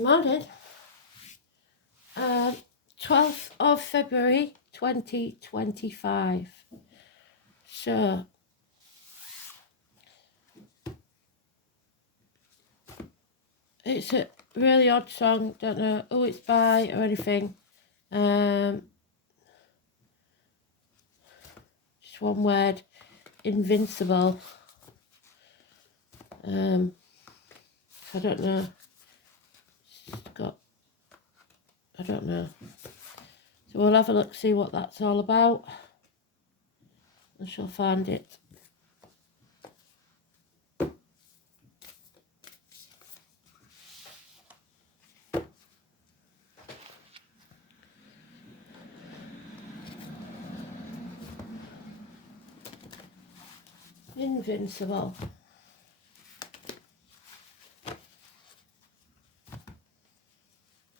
Morning. 12th of February 2025. So, it's a really odd song. Don't know who it's by or anything. Just one word. Invincible. I don't know. I don't know. So we'll have a look, see what that's all about. I shall find it. Invincible.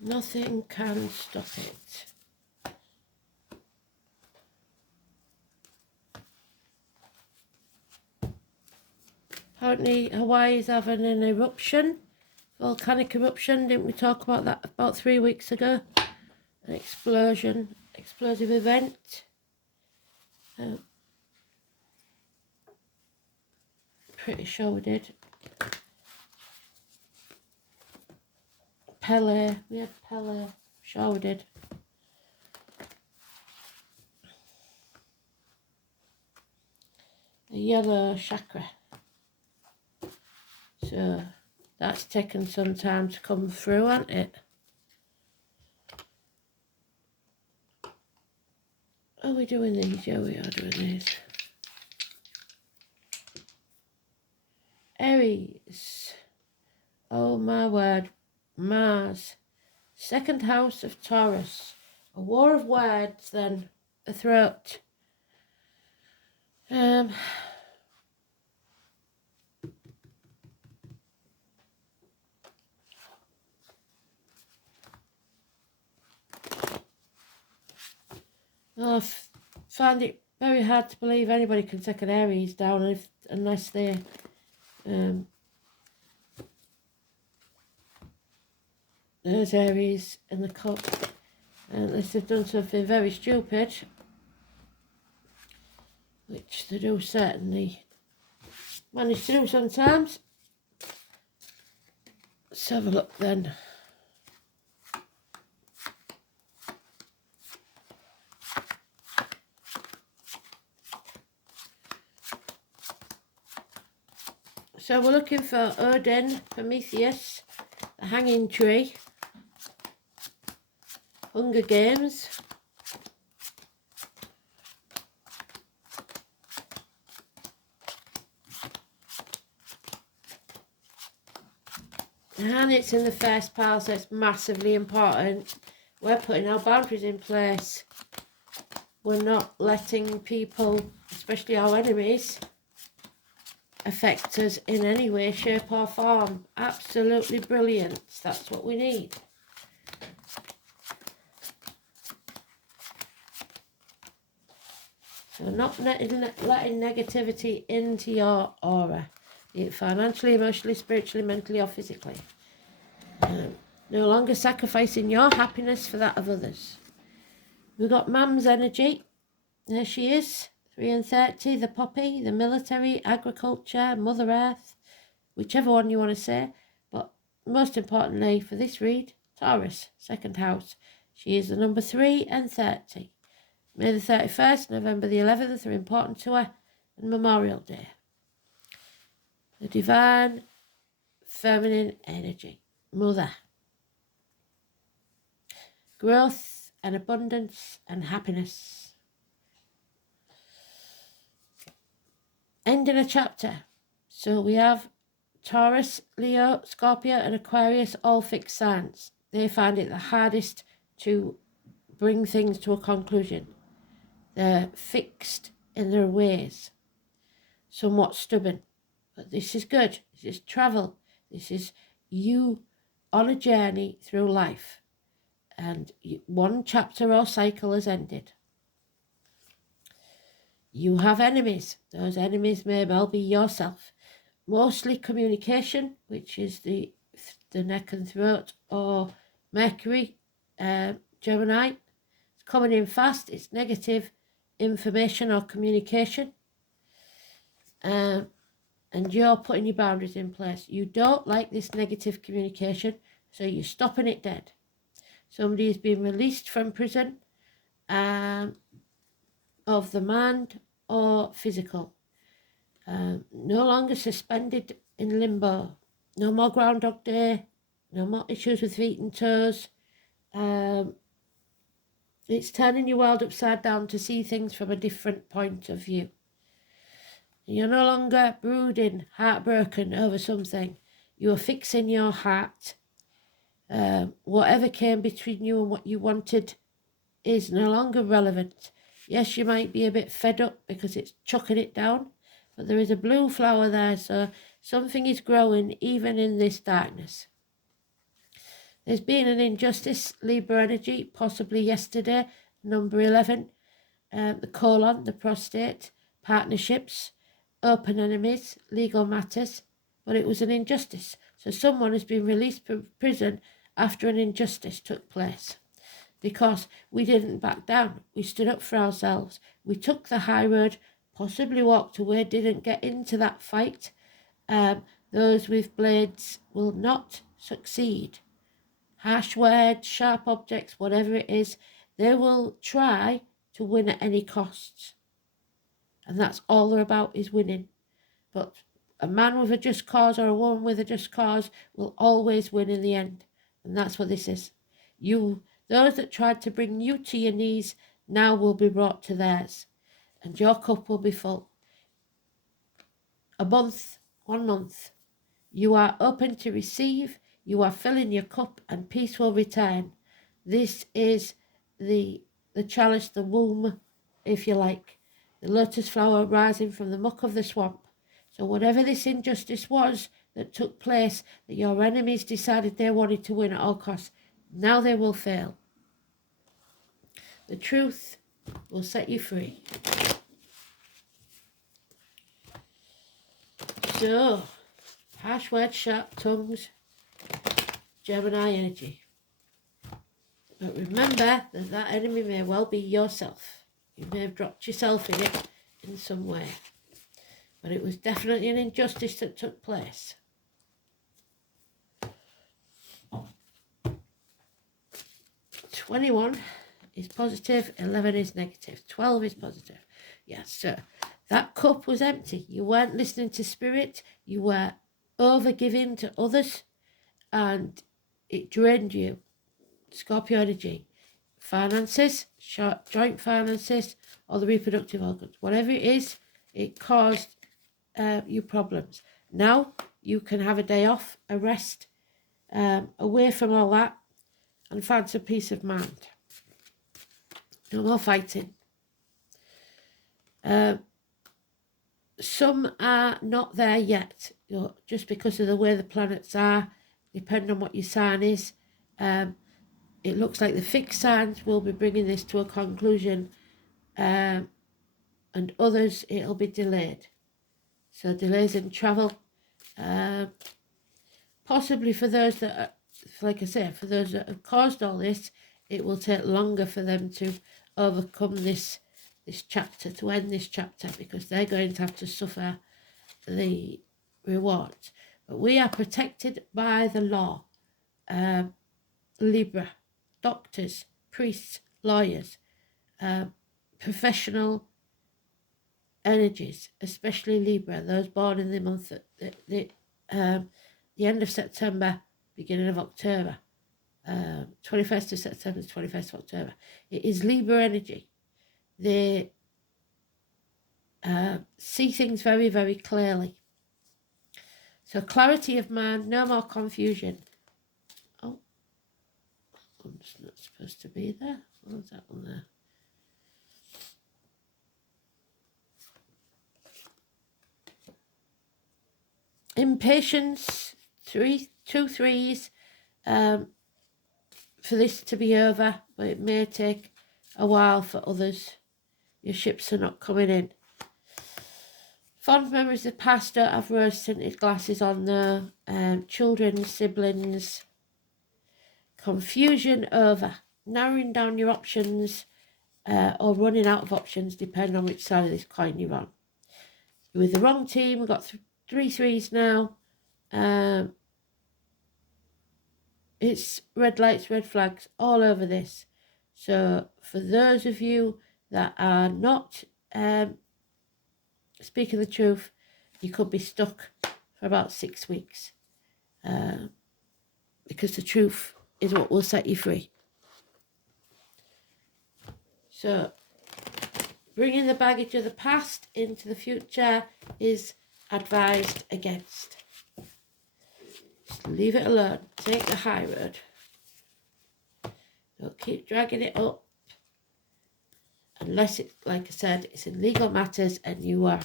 Nothing can stop it. Apparently Hawaii is having an eruption, volcanic eruption. Didn't we talk about that about 3 weeks ago? An explosion, explosive event. Pretty sure we did. Pele, we had Pele. Sure we did. The yellow chakra. So that's taken some time to come through, hasn't it? Are we doing these? Yeah, we are doing these. Aries. Oh my word. Mars. Second house of Taurus. A war of words then. A throat. I find it very hard to believe anybody can take an Aries down unless they there's Aries in the cup, unless they've done something very stupid, which they do certainly manage to do sometimes. Let's have a look then. So we're looking for Odin, Prometheus, the Hanging Tree, Hunger Games, and it's in the first pile, so it's massively important. We're putting our boundaries in place. We're not letting people, especially our enemies, affect us in any way, shape or form. Absolutely brilliant. That's what we need. So not letting negativity into your aura, be it financially, emotionally, spiritually, mentally or physically. No longer sacrificing your happiness for that of others. We've got Mum's energy. There she is. 3 and 30, the poppy, the military, agriculture, Mother Earth, whichever one you want to say. But most importantly for this read, Taurus, second house. She is the number 3 and 30. May the 31st, November the 11th are important to her, and Memorial Day. The divine feminine energy, mother. Growth and abundance and happiness. Ending a chapter. So we have Taurus, Leo, Scorpio and Aquarius, all fixed signs. They find it the hardest to bring things to a conclusion. They're fixed in their ways, somewhat stubborn. But this is good. This is travel. This is you on a journey through life. And one chapter or cycle has ended. You have enemies. Those enemies may well be yourself. Mostly communication, which is the the neck and throat, or Mercury, Gemini. It's coming in fast. It's negative information or communication. And you're putting your boundaries in place. You don't like this negative communication, so you're stopping it dead. Somebody is being released from prison, of the mind or physical. No longer suspended in limbo. No more Groundhog Day. No more issues with feet and toes. It's turning your world upside down to see things from a different point of view. You're no longer brooding, heartbroken over something. You are fixing your heart. Whatever came between you and what you wanted is no longer relevant. Yes, you might be a bit fed up because it's chucking it down, but there is a blue flower there, so something is growing even in this darkness. There's been an injustice, Libra energy, possibly yesterday, number 11, the colon, the prostate, partnerships, open enemies, legal matters, but it was an injustice. So someone has been released from prison after an injustice took place. Because we didn't back down. We stood up for ourselves. We took the high road, possibly walked away, didn't get into that fight. Those with blades will not succeed. Harsh words, sharp objects, whatever it is, they will try to win at any cost. And that's all they're about, is winning. But a man with a just cause or a woman with a just cause will always win in the end. And that's what this is. Those that tried to bring you to your knees now will be brought to theirs, and your cup will be full. 1 month, you are open to receive, you are filling your cup, and peace will return. This is the chalice, the womb, if you like, the lotus flower rising from the muck of the swamp. So whatever this injustice was that took place, that your enemies decided they wanted to win at all costs, now they will fail. The truth will set you free. So, harsh words, sharp tongues, Gemini energy. But remember that enemy may well be yourself. You may have dropped yourself in it in some way. But it was definitely an injustice that took place. 21 is positive, 11 is negative, 12 is positive. Yes, so that cup was empty. You weren't listening to spirit, you were over-giving to others, and it drained you. Scorpio energy. Finances, joint finances, or the reproductive organs. Whatever it is, it caused you problems. Now you can have a day off, a rest, away from all that, and find some peace of mind. No more fighting. Some are not there yet, just because of the way the planets are, depending on what your sign is. It looks like the fixed signs will be bringing this to a conclusion, and others it'll be delayed. So delays in travel, possibly for those that are, like I said, for those that have caused all this, it will take longer for them to overcome this chapter, to end this chapter, because they're going to have to suffer the rewards. But we are protected by the law. Libra, doctors, priests, lawyers, professional energies, especially Libra, those born in the month, the end of September, beginning of October, 21st of September, 21st of October. It is Libra energy. They see things very, very clearly. So clarity of mind, no more confusion. Oh, one's not supposed to be there. What was that one there? Impatience, 2 3s, for this to be over, but it may take a while for others. Your ships are not coming in. Fond memories of the past, don't have rose-tinted glasses on there. Children, siblings. Confusion over narrowing down your options or running out of options, depending on which side of this coin you're on. You're with the wrong team. We've got 3 threes now. It's red lights, red flags all over this. So for those of you that are not speaking the truth, you could be stuck for about 6 weeks because the truth is what will set you free. So bringing the baggage of the past into the future is advised against. Just leave it alone. Take the high road. Don't keep dragging it up. Unless it's, like I said, it's in legal matters and you are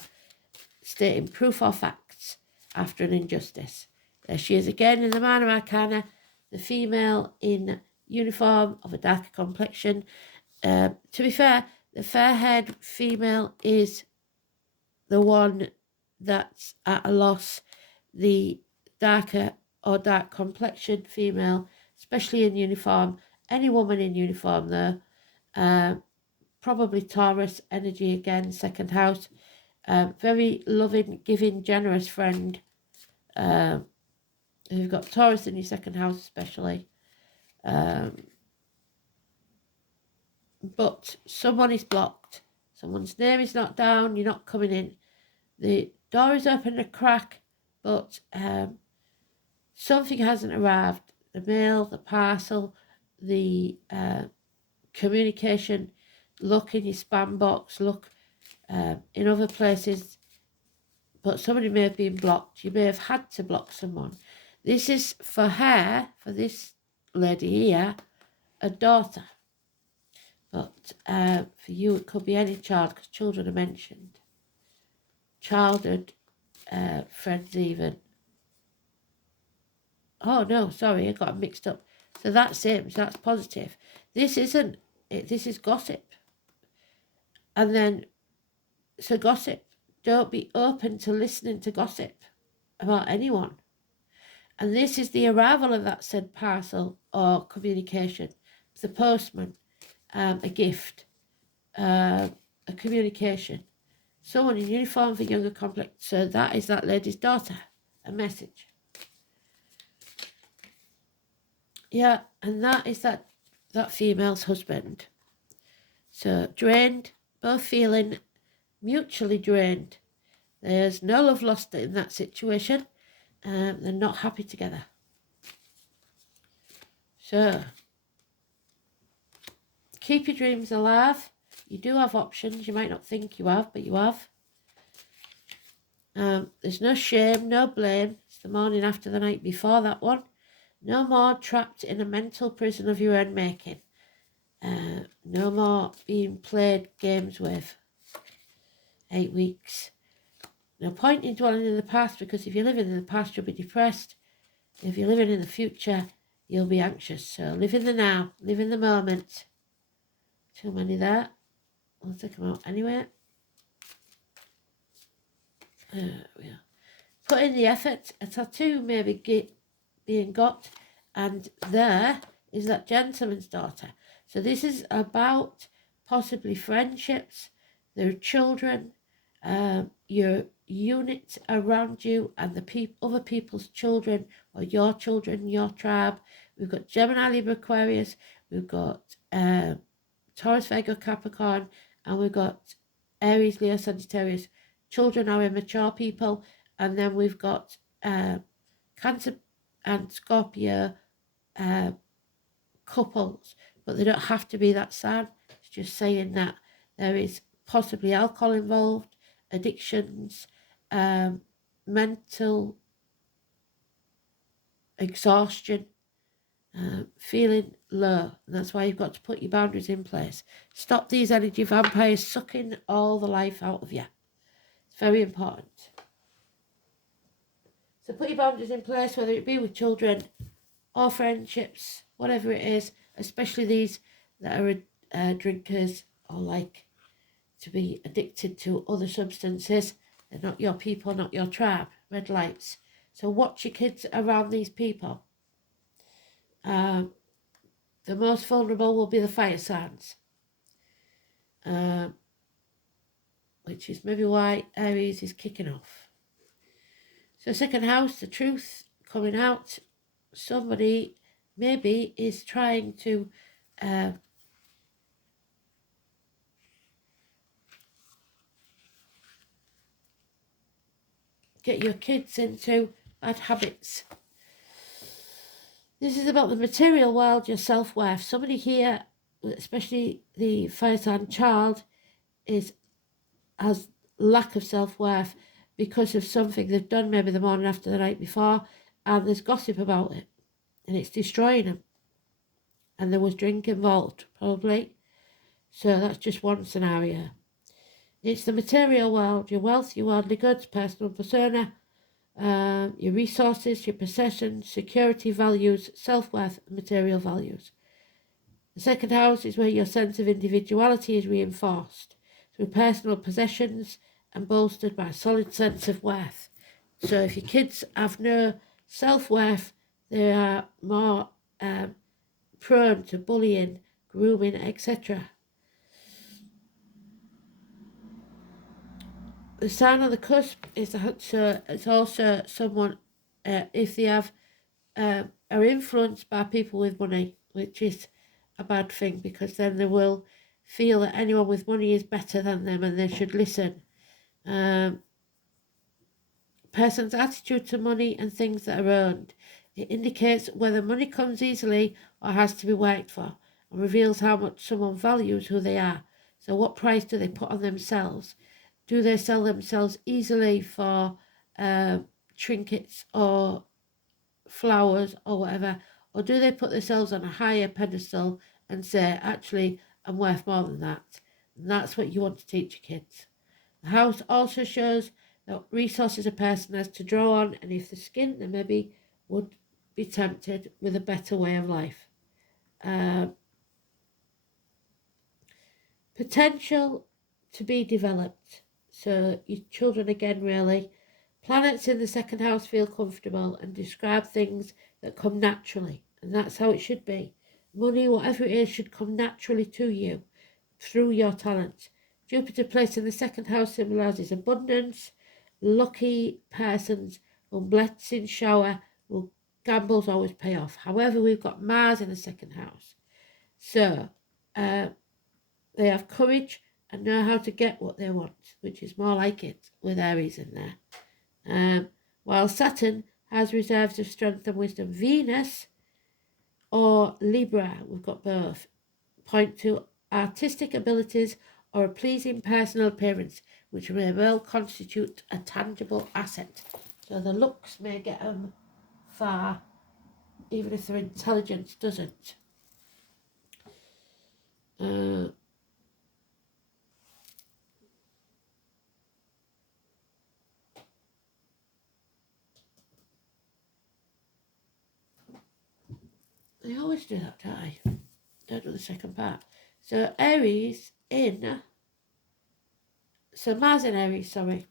stating proof or facts after an injustice. There she is again in the Minor Arcana, the female in uniform of a darker complexion. To be fair, the fair-haired female is the one that's at a loss. The darker or dark complexioned female, especially in uniform, any woman in uniform though, probably Taurus energy again, second house. Very loving, giving, generous friend. You've got Taurus in your second house especially. But someone is blocked. Someone's name is not down. You're not coming in. The door is open a crack, but something hasn't arrived. The mail, the parcel, the communication. Look in your spam box. Look in other places. But somebody may have been blocked. You may have had to block someone. This is for her, for this lady here, a daughter. But for you, it could be any child, because children are mentioned. Childhood friends even. Oh, no, sorry, I got them mixed up. So that's it, so that's positive. This isn't it, this is gossip. And then, so gossip. Don't be open to listening to gossip about anyone. And this is the arrival of that said parcel or communication. The postman. A gift, a communication, someone in uniform for younger complex. So that is that lady's daughter, a message. Yeah, and that is that female's husband. So drained, both feeling mutually drained. There's no love lost in that situation. They're not happy together. So keep your dreams alive. You do have options. You might not think you have, but you have. There's no shame, no blame. It's the morning after the night before that one. No more trapped in a mental prison of your own making. No more being played games with. 8 weeks. No point in dwelling in the past, because if you're living in the past, you'll be depressed. If you're living in the future, you'll be anxious. So live in the now. Live in the moment. Too many there. I'll take them out anyway. There we are. Put in the effort. A tattoo may be being got. And there is that gentleman's daughter. So this is about possibly friendships. There are children. Your unit around you and the other people's children, or your children, your tribe. We've got Gemini, Libra, Aquarius. We've got Taurus, Virgo, Capricorn, and we've got Aries, Leo, Sagittarius. Children are immature people, and then we've got Cancer and Scorpio couples, but they don't have to be that sign. It's just saying that there is possibly alcohol involved, addictions, mental exhaustion, feeling low, and that's why you've got to put your boundaries in place. Stop these energy vampires sucking all the life out of you. It's very important. So put your boundaries in place, whether it be with children or friendships, whatever it is, especially these that are drinkers or like to be addicted to other substances. They're not your people, not your tribe. Red lights. So watch your kids around these people. The most vulnerable will be the fire signs, which is maybe why Aries is kicking off. So second house, the truth coming out. Somebody maybe is trying to get your kids into bad habits. This is about the material world, your self-worth. Somebody here, especially the fire sign child, has lack of self-worth because of something they've done maybe the morning after the night before, and there's gossip about it, and it's destroying them. And there was drink involved, probably. So that's just one scenario. It's the material world, your wealth, your worldly goods, personal persona, your resources, your possessions, security values, self-worth, and material values. The second house is where your sense of individuality is reinforced through personal possessions and bolstered by a solid sense of worth. So if your kids have no self-worth, they are more prone to bullying, grooming, etc. The sign on the cusp is so it's also someone if they have are influenced by people with money, which is a bad thing, because then they will feel that anyone with money is better than them and they should listen. Person's attitude to money and things that are earned. It indicates whether money comes easily or has to be worked for, and reveals how much someone values who they are. So what price do they put on themselves? Do they sell themselves easily for trinkets or flowers or whatever, or do they put themselves on a higher pedestal and say, actually, I'm worth more than that? And that's what you want to teach your kids. The house also shows that resources a person has to draw on, and if the skin, they maybe would be tempted with a better way of life. Potential to be developed. So your children again, really. Planets in the second house feel comfortable and describe things that come naturally, and that's how it should be. Money, whatever it is, should come naturally to you through your talent. Jupiter placed in the second house symbolises abundance. Lucky persons will blessings shower, will gambles always pay off. However, we've got Mars in the second house. So they have courage and know how to get what they want, which is more like it with Aries in there. While Saturn has reserves of strength and wisdom. Venus or Libra, we've got both, point to artistic abilities or a pleasing personal appearance, which may well constitute a tangible asset. So the looks may get them far, even if their intelligence doesn't. I always do that, don't I? Don't do the second part. So Aries in... So Mars in Aries, sorry.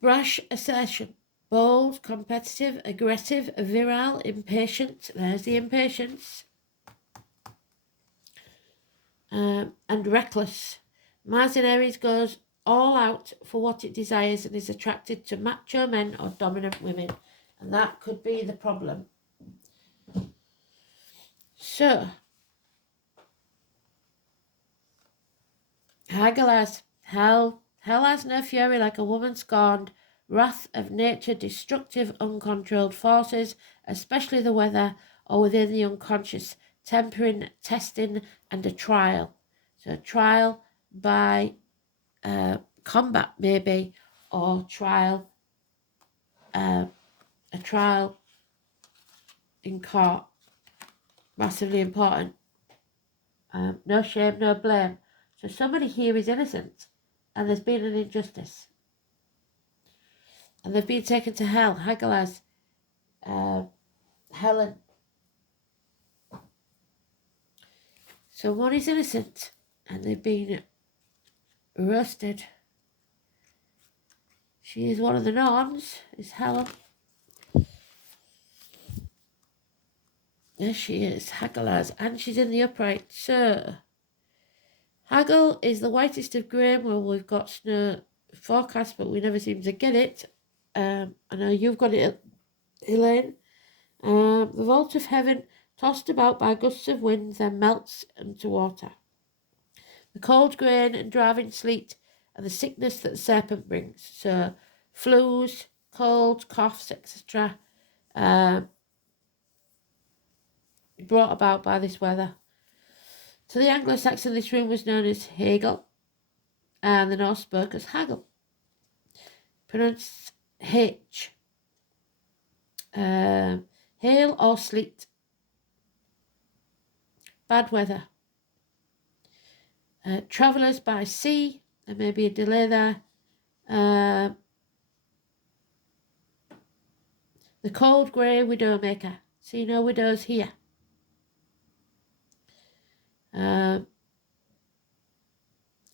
Brash assertion. Bold, competitive, aggressive, virile, impatient. There's the impatience. And reckless. Mars in Aries goes all out for what it desires and is attracted to macho men or dominant women. And that could be the problem. So, Hagalaz. Hell has no fury like a woman scorned. Wrath of nature, destructive, uncontrolled forces, especially the weather or within the unconscious, tempering, testing, and a trial. So a trial by combat maybe, or trial, a trial in court, massively important. No shame, no blame. So somebody here is innocent and there's been an injustice. and they've been taken to hell. Hagel has Helen. So one is innocent, and they've been roasted. She is one of the norns, is Helen. There she is, Hagel has, and she's in the upright. So Hagel is the whitest of grey. Well, we've got snow forecast, but we never seem to get it. I know you've got it, Elaine. The vault of heaven, tossed about by gusts of wind, then melts into water. The cold grain and driving sleet and the sickness that the serpent brings. So flus, colds, coughs, etc. Brought about by this weather. To the Anglo-Saxon, this room was known as Hegel, and the Norse spoke as Hagel. Pronounced H. Hail or sleet. Bad weather. Travellers by sea. There may be a delay there. The cold grey widow maker. See no widows here.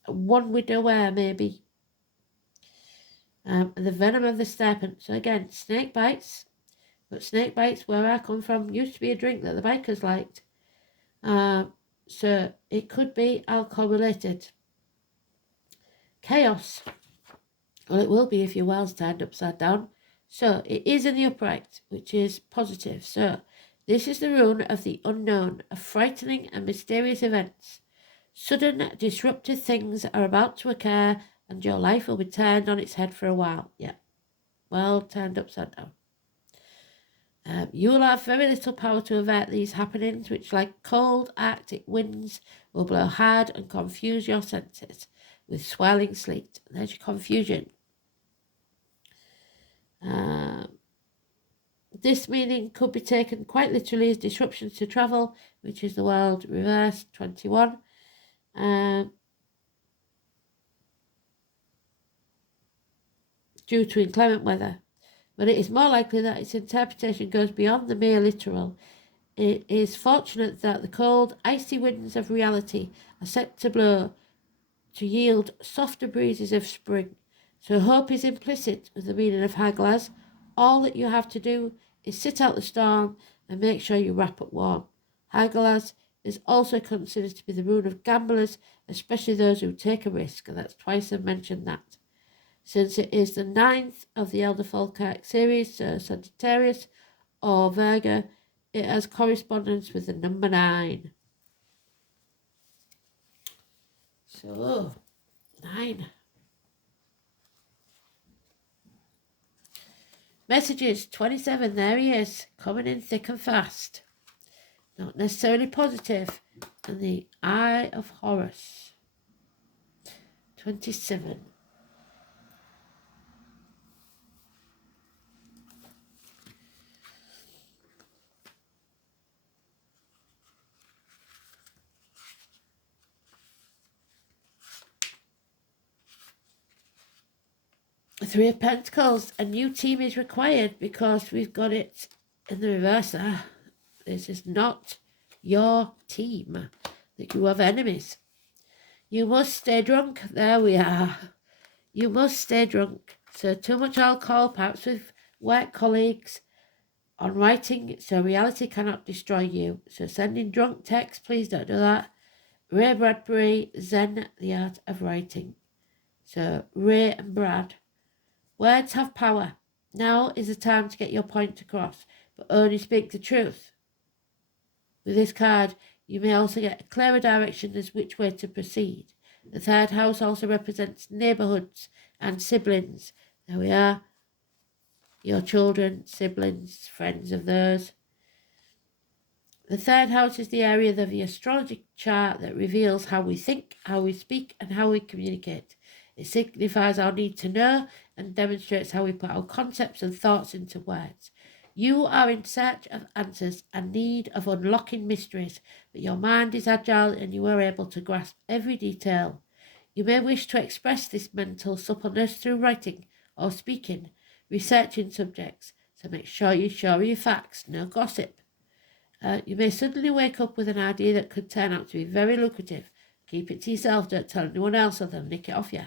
One widower maybe. The venom of the serpent. So again, snake bites. But snake bites, where I come from, used to be a drink that the bikers liked. So it could be alcohol related. Chaos. Well, it will be if your well's turned upside down. So it is in the upright, which is positive. So this is the rune of the unknown, of frightening and mysterious events. Sudden, disruptive things are about to occur, and your life will be turned on its head for a while. Yeah, well, turned upside down. You will have very little power to avert these happenings, which, like cold Arctic winds, will blow hard and confuse your senses with swirling sleet. There's your confusion. This meaning could be taken quite literally as disruptions to travel, which is the world reverse 21. Due to inclement weather. But it is more likely that its interpretation goes beyond the mere literal. It is fortunate that the cold, icy winds of reality are set to blow to yield softer breezes of spring. So hope is implicit with the meaning of Haglas. All that you have to do is sit out the storm and make sure you wrap up warm. Haglas is also considered to be the rune of gamblers, especially those who take a risk, and that's twice I've mentioned that. Since it is the 9th of the Elder Falkirk series, so Sagittarius or Virgo, it has correspondence with the number 9. So, 9. Messages, 27, there he is, coming in thick and fast. Not necessarily positive. And the Eye of Horus, 27. Three of Pentacles, a new team is required because we've got it in the reverse. This is not your team, that you have enemies. You must stay drunk. There we are. You must stay drunk. So too much alcohol, perhaps with work colleagues, on writing, so reality cannot destroy you. So sending drunk texts, please don't do that. Ray Bradbury, Zen, the Art of Writing. So Ray and Brad. Words have power. Now is the time to get your point across, but only speak the truth. With this card, you may also get a clearer direction as which way to proceed. The third house also represents neighbourhoods and siblings. There we are. Your children, siblings, friends of theirs. The third house is the area of the astrology chart that reveals how we think, how we speak, and how we communicate. It signifies our need to know and demonstrates how we put our concepts and thoughts into words. You are in search of answers and need of unlocking mysteries, but your mind is agile and you are able to grasp every detail. You may wish to express this mental suppleness through writing or speaking, researching subjects, so make sure you show your facts, no gossip. You may suddenly wake up with an idea that could turn out to be very lucrative. Keep it to yourself, don't tell anyone else or they'll nick it off you.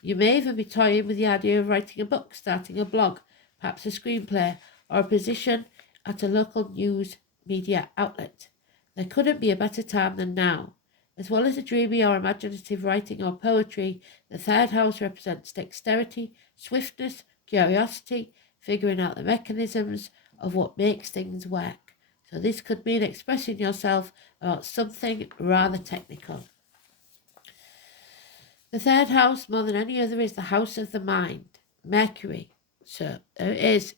You may even be toying with the idea of writing a book, starting a blog, perhaps a screenplay, or a position at a local news media outlet. There couldn't be a better time than now. As well as a dreamy or imaginative writing or poetry, the third house represents dexterity, swiftness, curiosity, figuring out the mechanisms of what makes things work. So this could mean expressing yourself about something rather technical. The third house, more than any other, is the house of the mind, Mercury. So there it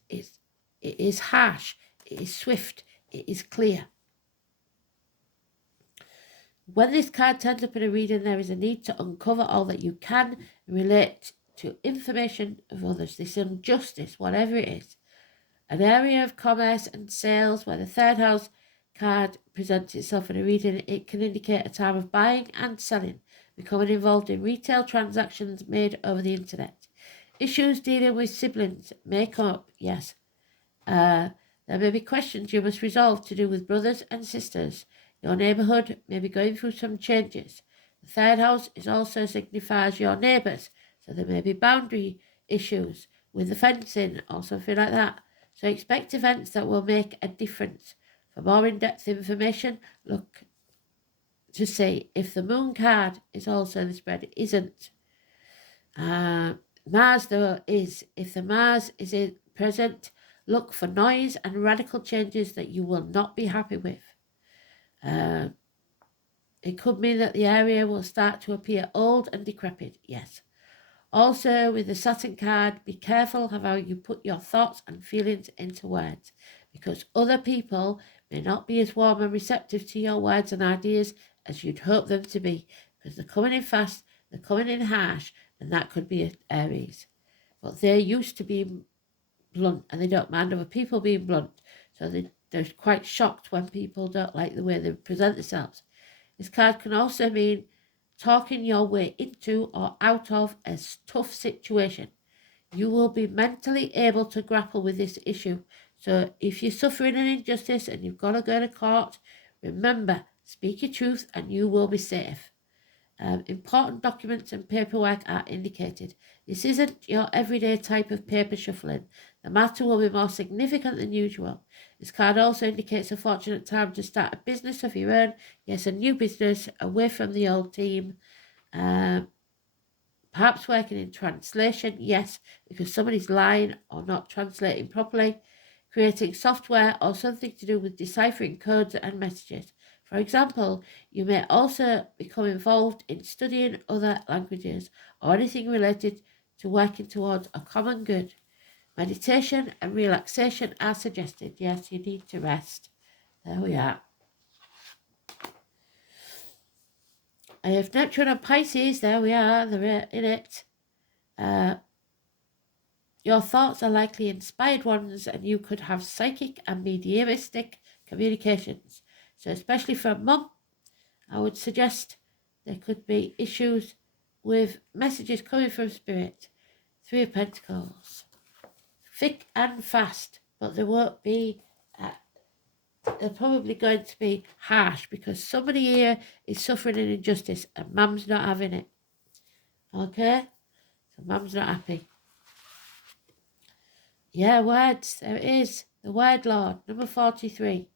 is harsh, it is swift, it is clear. When this card turns up in a reading, there is a need to uncover all that you can relate to information of others, this injustice, whatever it is. An area of commerce and sales where the third house card presents itself in a reading, it can indicate a time of buying and selling, becoming involved in retail transactions made over the internet. Issues dealing with siblings may come up, yes. There may be questions you must resolve to do with brothers and sisters. Your neighbourhood may be going through some changes. The third house also signifies your neighbours, so there may be boundary issues with the fencing or something like that. So expect events that will make a difference. For more in-depth information, look to see if the moon card is also in the spread. It isn't. Mars, though, is. If the Mars is present, look for noise and radical changes that you will not be happy with. It could mean that the area will start to appear old and decrepit, yes. Also, with the Saturn card, be careful of how you put your thoughts and feelings into words, because other people may not be as warm and receptive to your words and ideas as you'd hope them to be, because they're coming in fast, they're coming in harsh, and that could be Aries. But they're used to being blunt, and they don't mind other people being blunt, so they're quite shocked when people don't like the way they present themselves. This card can also mean talking your way into or out of a tough situation. You will be mentally able to grapple with this issue. So if you're suffering an injustice and you've got to go to court, remember, speak your truth and you will be safe. Important documents and paperwork are indicated. This isn't your everyday type of paper shuffling. The matter will be more significant than usual. This card also indicates a fortunate time to start a business of your own. Yes, a new business away from the old team. Perhaps working in translation, yes, because somebody's lying or not translating properly. Creating software or something to do with deciphering codes and messages. For example, you may also become involved in studying other languages or anything related to working towards a common good. Meditation and relaxation are suggested. Yes, you need to rest. There we are. I have Neptune and Pisces. There we are. They're in it. Your thoughts are likely inspired ones, and you could have psychic and mediumistic communications. So especially for Mum, I would suggest there could be issues with messages coming from Spirit. 3 of Pentacles. Thick and fast, but they won't be, they're probably going to be harsh because somebody here is suffering an injustice and Mum's not having it. Okay? So Mum's not happy. Yeah, words. There it is. The Word Lord, number 43.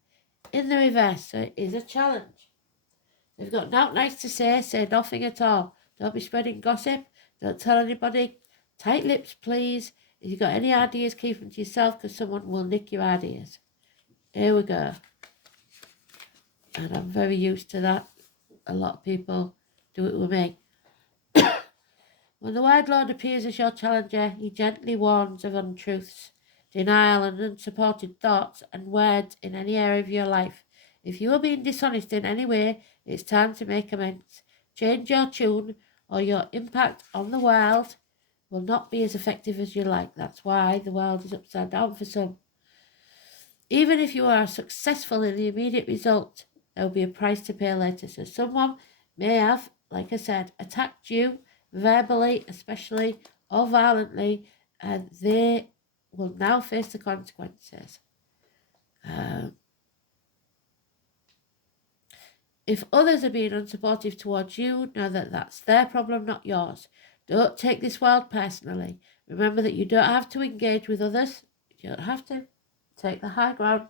In the reverse, so it is a challenge. They've got nothing nice to say nothing at all. Don't be spreading gossip. Don't tell anybody. Tight lips, please. If you've got any ideas, keep them to yourself because someone will nick your ideas. Here we go. And I'm very used to that. A lot of people do it with me. When the Word Lord appears as your challenger, he gently warns of untruths, denial and unsupported thoughts and words in any area of your life. If you are being dishonest in any way, it's time to make amends. Change your tune or your impact on the world will not be as effective as you like. That's why the world is upside down for some. Even if you are successful in the immediate result, there will be a price to pay later. So someone may have, like I said, attacked you verbally, especially, or violently, and they will now face the consequences. If others are being unsupportive towards you, know that that's their problem, not yours. Don't take this world personally. Remember that you don't have to engage with others. You don't have to. Take the high ground.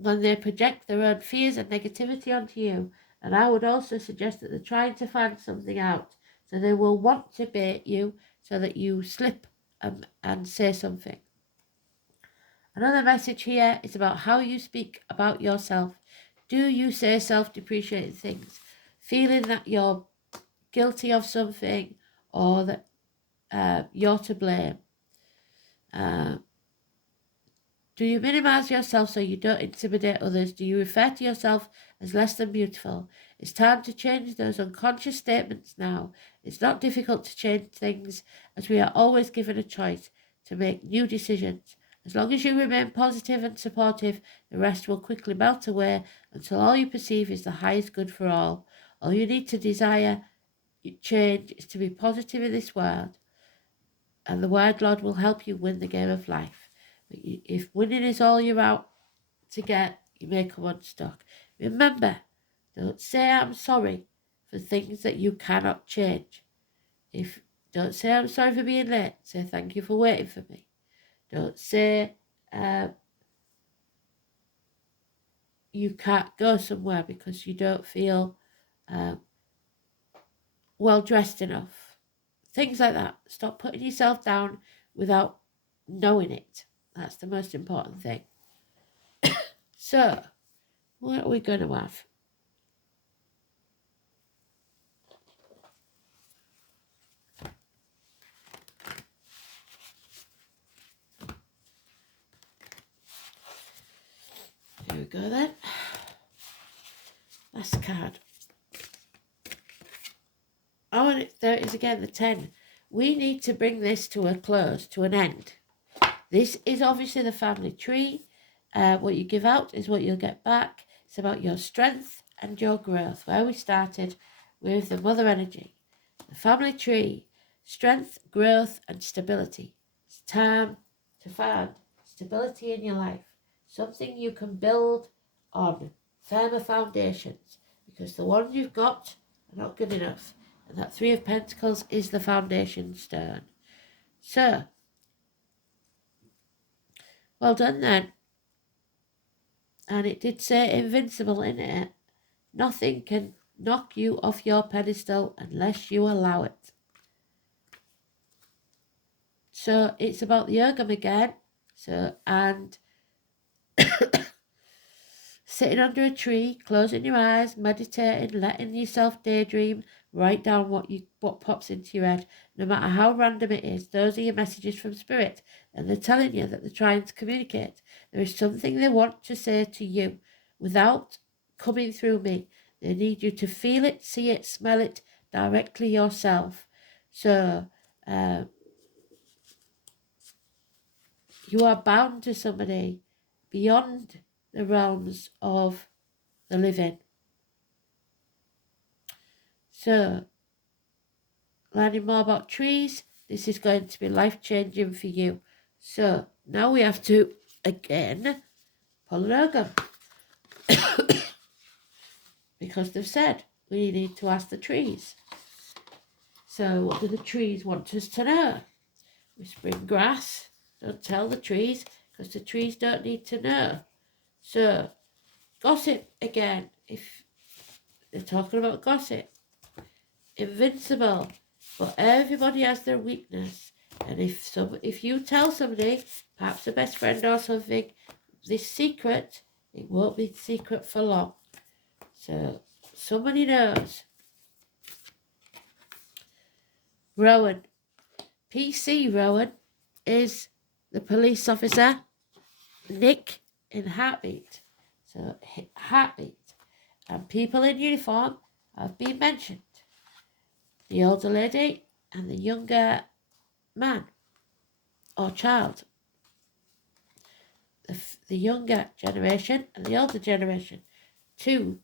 When they project their own fears and negativity onto you. And I would also suggest that they're trying to find something out. So they will want to bait you so that you slip and say something. Another message here is about how you speak about yourself. Do you say self-depreciating things, feeling that you're guilty of something or that you're to blame? Do you minimize yourself so you don't intimidate others? Do you refer to yourself as less than beautiful? It's time to change those unconscious statements now. It's not difficult to change things, as we are always given a choice to make new decisions. As long as you remain positive and supportive, the rest will quickly melt away until all you perceive is the highest good for all. All you need to desire change is to be positive in this world, and the Word Lord will help you win the game of life. But if winning is all you're out to get, you may come unstuck. Remember, don't say I'm sorry for things that you cannot change. Don't say I'm sorry for being late. Say thank you for waiting for me. Don't say you can't go somewhere because you don't feel well dressed enough. Things like that. Stop putting yourself down without knowing it. That's the most important thing. So, what are we going to have? Here we go then. Last card. Oh, and there it is again, the 10. We need to bring this to a close, to an end. This is obviously the family tree. What you give out is what you'll get back. It's about your strength and your growth, where we started with the mother energy. The family tree, strength, growth, and stability. It's time to find stability in your life, something you can build on, firmer foundations, because the ones you've got are not good enough. And that 3 of Pentacles is the foundation stone. So, well done then. And it did say invincible in it. Nothing can knock you off your pedestal unless you allow it. So it's about the Yogam again. So, and sitting under a tree, closing your eyes, meditating, letting yourself daydream, write down what pops into your head. No matter how random it is, those are your messages from Spirit. And they're telling you that they're trying to communicate. There is something they want to say to you without coming through me. They need you to feel it, see it, smell it directly yourself. So, you are bound to somebody beyond the realms of the living. So, learning more about trees, this is going to be life-changing for you. So, now we have to, again, pull an Yogam. Because they've said we need to ask the trees. So, what do the trees want us to know? Whispering grass, don't tell the trees, because the trees don't need to know. So, gossip again, if they're talking about gossip. Invincible, but everybody has their weakness. And if you tell somebody, perhaps a best friend or something, this secret, it won't be secret for long. So, somebody knows. Rowan. PC Rowan is the police officer. Nick in Heartbeat. So, Heartbeat. And people in uniform have been mentioned. The older lady and the younger man or child. The younger generation and the older generation. 2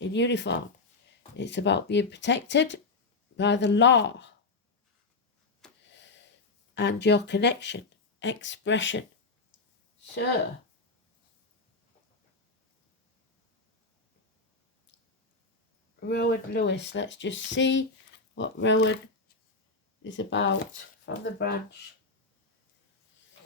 in uniform. It's about being protected by the law. and your connection, expression. So, Rowan Lewis, let's just see what Rowan is about from the branch.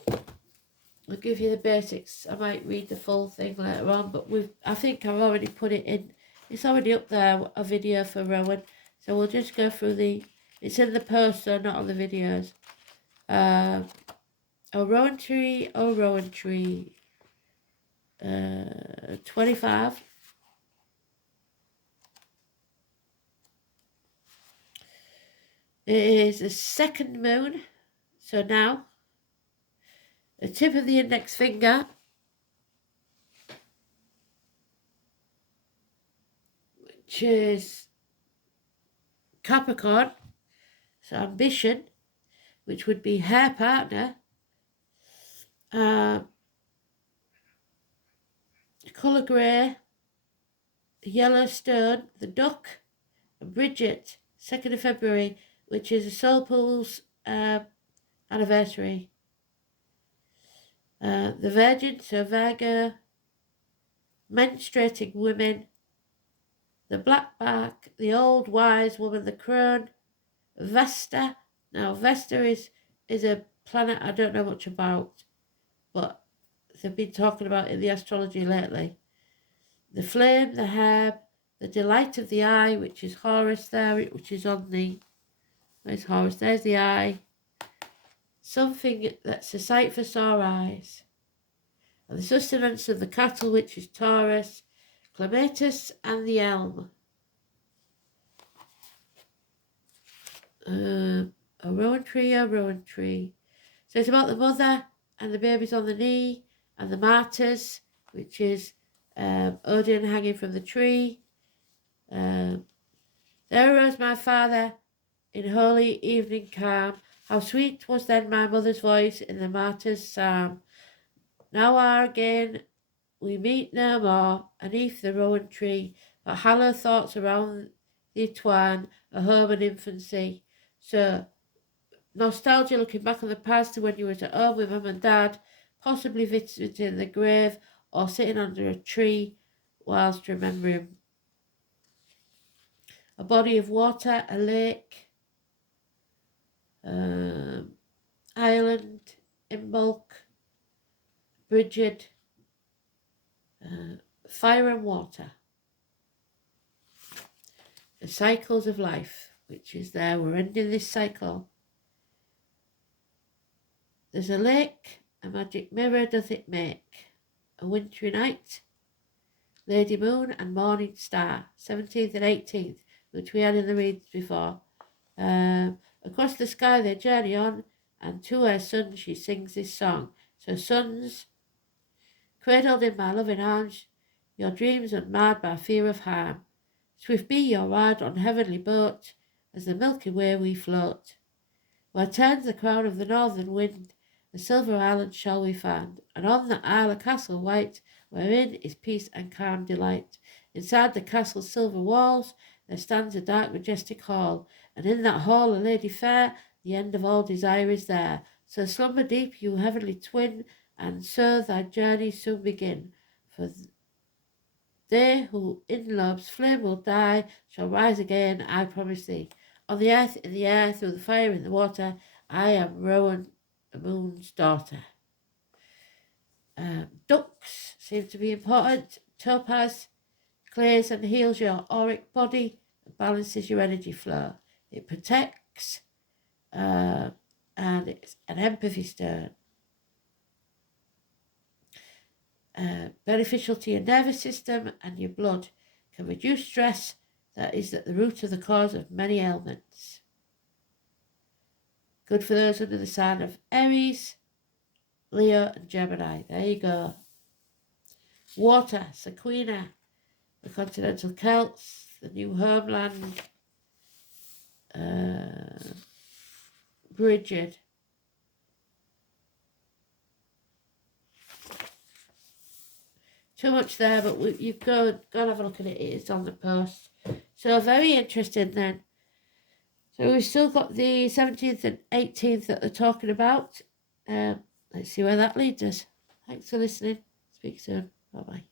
I'll give you the basics. I might read the full thing later on, but I think I've already put it in. It's already up there, a video for Rowan. So we'll just go through it's in the post, so not on the videos. Oh, Rowan Tree, 25. It is a second moon, so now the tip of the index finger, which is Capricorn, so ambition, which would be her partner, colour grey, yellow stone, the duck, and Bridget, 2nd of February, which is a soul pool's anniversary. The Virgin, so Virgo, menstruating women, the black bark, the old wise woman, the crone, Vesta. Now Vesta is a planet I don't know much about, but they've been talking about in the astrology lately. The flame, the herb, the delight of the eye, which is Horus there, which is on the, where's Horus? There's the eye. Something that's a sight for sore eyes. And the sustenance of the cattle, which is Taurus, Clematis, and the elm. A rowan tree. So it's about the mother and the babies on the knee, and the martyrs, which is Odin hanging from the tree. There arose my father in holy evening calm. How sweet was then my mother's voice in the martyr's psalm. Now are again we meet no more, aneath the rowan tree, but hallow thoughts around thee twine, a home and infancy. So, nostalgia, looking back on the past to when you were at home with mum and dad, possibly visiting the grave or sitting under a tree whilst remembering. A body of water, a lake, island, in bulk, Bridget, fire and water. The cycles of life, which is there. We're ending this cycle. There's a lake, a magic mirror doth it make. A wintry night, Lady Moon and Morning Star, 17th and 18th, which we had in the reads before. Across the sky they journey on, and to her son she sings this song. So sons, cradled in my loving arms, your dreams unmarred by fear of harm. Swift be your ride on heavenly boat, as the Milky Way we float. Where turns the crown of the northern wind, the silver island shall we find, and on the isle a castle white, wherein is peace and calm delight. Inside the castle's silver walls there stands a dark majestic hall, and in that hall a lady fair, the end of all desire is there. So slumber deep, you heavenly twin, and so thy journey soon begin. For they who in love's flame will die shall rise again, I promise thee. On the earth, in the air, through the fire, in the water, I am Rowan, the moon's daughter. Ducks seem to be important. Topaz clears and heals your auric body and balances your energy flow. It protects, and it's an empathy stone. Beneficial to your nervous system and your blood. Can reduce stress. That is at the root of the cause of many ailments. Good for those under the sign of Aries, Leo and Gemini. There you go. Water, Sequina, the continental Celts, the new homeland, Bridget. Too much there, but you've got to have a look at it. It's on the post. So very interesting then. So we've still got the 17th and 18th that they're talking about. Let's see where that leads us. Thanks for listening. Speak soon. Bye-bye.